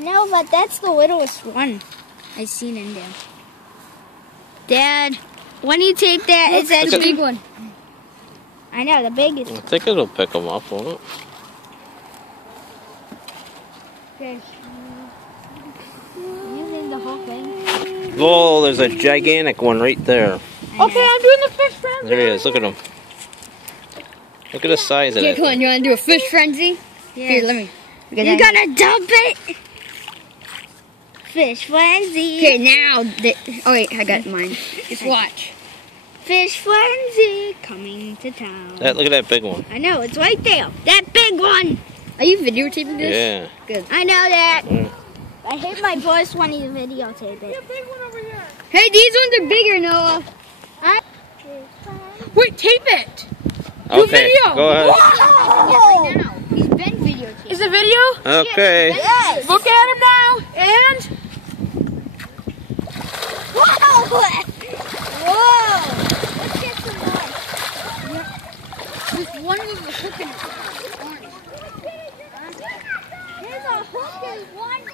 know, but that's the littlest one I've seen in there. Dad, when you take that, it's that big one. I know, the biggest. I think it'll pick them up, won't it? Fish. Using the whole thing. Whoa, there's a gigantic one right there. Okay, I'm doing the fish frenzy. There he is, look at him. Look at the size of Yeah, it. come on, you want to do a fish frenzy? Yeah. Here, let me. You're gonna dump it? Fish frenzy. Okay, now. Oh, wait, I got mine. Just watch. Fish frenzy coming to town. Look at that big one. I know, it's right there. That big one. Are you videotaping this? Yeah. Good. I know that. Yeah. I hit my voice when you videotape it. Big one over here. Hey, these ones are bigger, Noah. Wait, tape it. Okay, video. go ahead. Whoa! He's been videotaping. Is it video? Okay. Yes. Look at him now. And. Whoa! Whoa! Let's get some more. This one with the hook in it. There's a hook in one